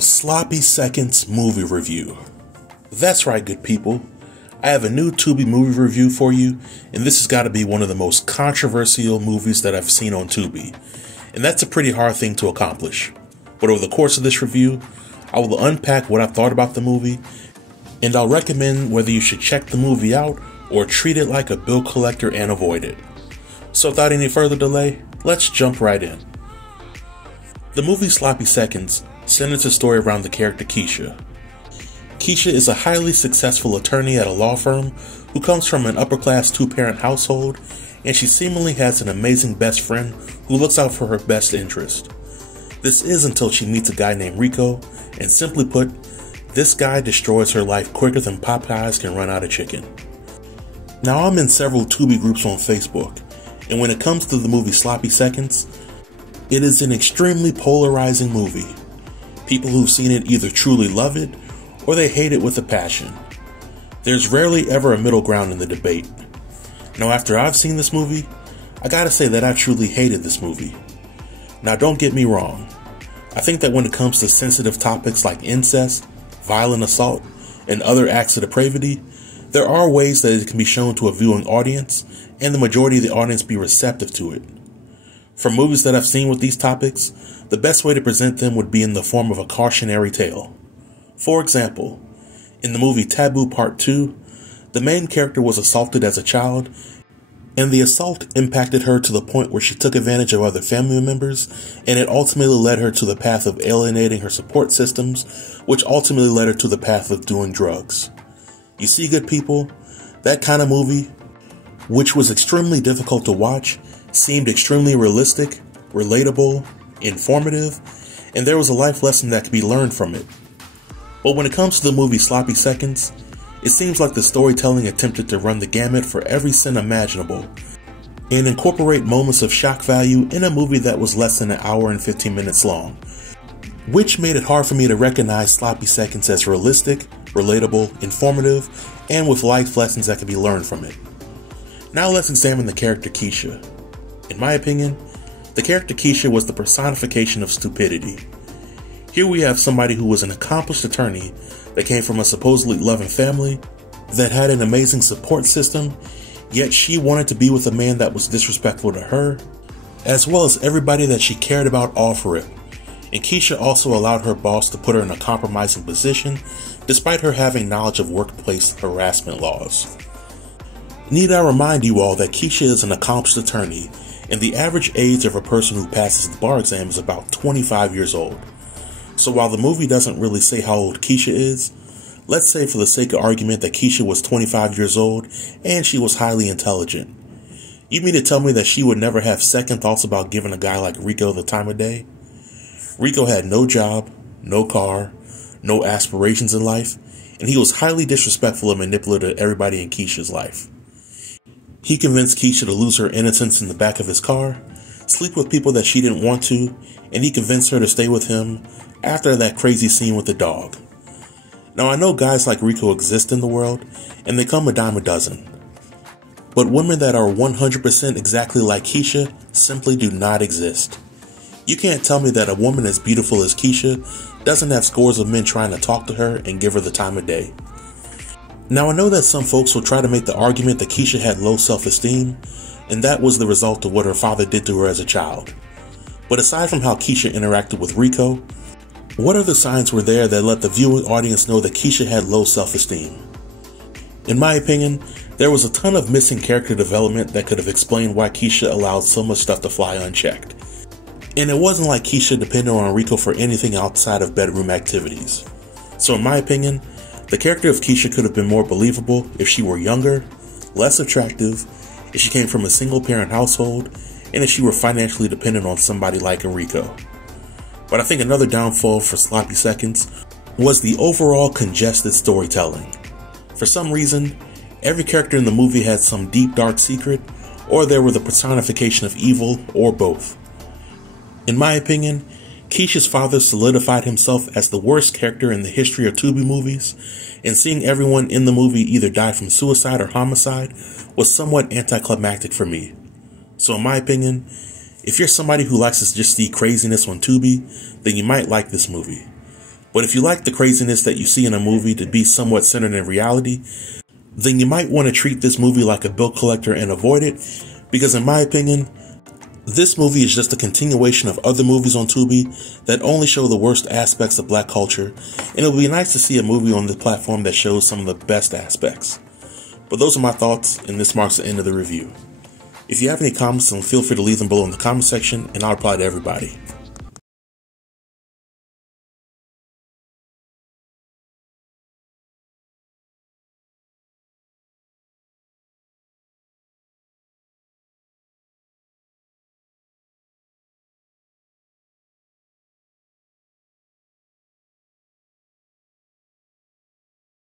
Sloppy Seconds movie review. That's right, good people. I have a new Tubi movie review for you, and this has got to be one of the most controversial movies that I've seen on Tubi. And that's a pretty hard thing to accomplish. But over the course of this review, I will unpack what I thought about the movie, and I'll recommend whether you should check the movie out or treat it like a bill collector and avoid it. So without any further delay, let's jump right in. The movie Sloppy Seconds centers the story around the character Keisha. Keisha is a highly successful attorney at a law firm who comes from an upper-class two-parent household, and she seemingly has an amazing best friend who looks out for her best interest. This is until she meets a guy named Rico, and simply put, this guy destroys her life quicker than Popeyes can run out of chicken. Now, I'm in several Tubi groups on Facebook, and when it comes to the movie Sloppy Seconds, it is an extremely polarizing movie. People who've seen it either truly love it, or they hate it with a passion. There's rarely ever a middle ground in the debate. Now, after I've seen this movie, I gotta say that I truly hated this movie. Now, don't get me wrong. I think that when it comes to sensitive topics like incest, violent assault, and other acts of depravity, there are ways that it can be shown to a viewing audience, and the majority of the audience be receptive to it. For movies that I've seen with these topics, the best way to present them would be in the form of a cautionary tale. For example, in the movie Taboo Part 2, the main character was assaulted as a child, and the assault impacted her to the point where she took advantage of other family members, and it ultimately led her to the path of alienating her support systems, which ultimately led her to the path of doing drugs. You see, good people, that kind of movie, which was extremely difficult to watch, seemed extremely realistic, relatable, informative, and there was a life lesson that could be learned from it. But when it comes to the movie Sloppy Seconds, it seems like the storytelling attempted to run the gamut for every sin imaginable and incorporate moments of shock value in a movie that was less than an hour and 15 minutes long, which made it hard for me to recognize Sloppy Seconds as realistic, relatable, informative, and with life lessons that could be learned from it. Now let's examine the character Keisha. In my opinion, the character Keisha was the personification of stupidity. Here we have somebody who was an accomplished attorney that came from a supposedly loving family, that had an amazing support system, yet she wanted to be with a man that was disrespectful to her, as well as everybody that she cared about all for it. And Keisha also allowed her boss to put her in a compromising position, despite her having knowledge of workplace harassment laws. Need I remind you all that Keisha is an accomplished attorney, and the average age of a person who passes the bar exam is about 25 years old. So while the movie doesn't really say how old Keisha is, let's say for the sake of argument that Keisha was 25 years old and she was highly intelligent. You mean to tell me that she would never have second thoughts about giving a guy like Rico the time of day? Rico had no job, no car, no aspirations in life, and he was highly disrespectful and manipulative to everybody in Keisha's life. He convinced Keisha to lose her innocence in the back of his car, sleep with people that she didn't want to, and he convinced her to stay with him after that crazy scene with the dog. Now, I know guys like Rico exist in the world, and they come a dime a dozen. But women that are 100% exactly like Keisha simply do not exist. You can't tell me that a woman as beautiful as Keisha doesn't have scores of men trying to talk to her and give her the time of day. Now, I know that some folks will try to make the argument that Keisha had low self-esteem, and that was the result of what her father did to her as a child. But aside from how Keisha interacted with Rico, what other signs were there that let the viewing audience know that Keisha had low self-esteem? In my opinion, there was a ton of missing character development that could have explained why Keisha allowed so much stuff to fly unchecked. And it wasn't like Keisha depended on Rico for anything outside of bedroom activities. So in my opinion, the character of Keisha could have been more believable if she were younger, less attractive, if she came from a single parent household, and if she were financially dependent on somebody like Rico. But I think another downfall for Sloppy Seconds was the overall congested storytelling. For some reason, every character in the movie had some deep dark secret, or they were the personification of evil, or both. In my opinion, Keisha's father solidified himself as the worst character in the history of Tubi movies, and seeing everyone in the movie either die from suicide or homicide was somewhat anticlimactic for me. So in my opinion, if you're somebody who likes to just see craziness on Tubi, then you might like this movie. But if you like the craziness that you see in a movie to be somewhat centered in reality, then you might want to treat this movie like a bill collector and avoid it, because in my opinion, this movie is just a continuation of other movies on Tubi that only show the worst aspects of black culture, and it would be nice to see a movie on the platform that shows some of the best aspects. But those are my thoughts, and this marks the end of the review. If you have any comments, then feel free to leave them below in the comment section, and I'll reply to everybody.